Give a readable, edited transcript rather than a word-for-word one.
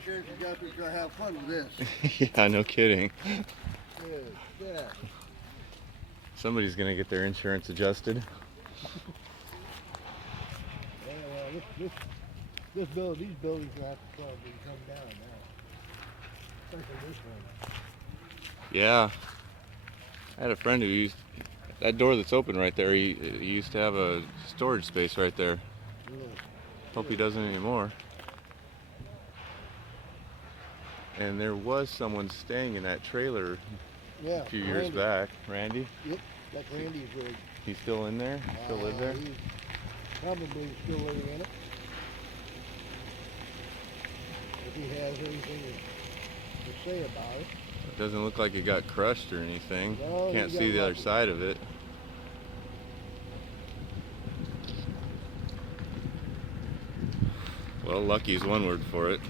insurance adjuster's gonna have fun with this. Yeah, no kidding. Good, yeah. Somebody's gonna get their insurance adjusted. Yeah, well, these buildings will have to probably come down now. Especially this one. Yeah. I had a friend who used that door that's open right there. He used to have a storage space right there. Really. Hope he doesn't anymore. And there was someone staying in that trailer Yeah, a few years Randy. back. Randy? Yep, that's Randy's rig. He's still in there? Still live there? He's probably still living in it. If he has anything to say about it. It doesn't look like it got crushed or anything. No, Can't he see got the other lucky. side of it. Well, lucky is one word for it.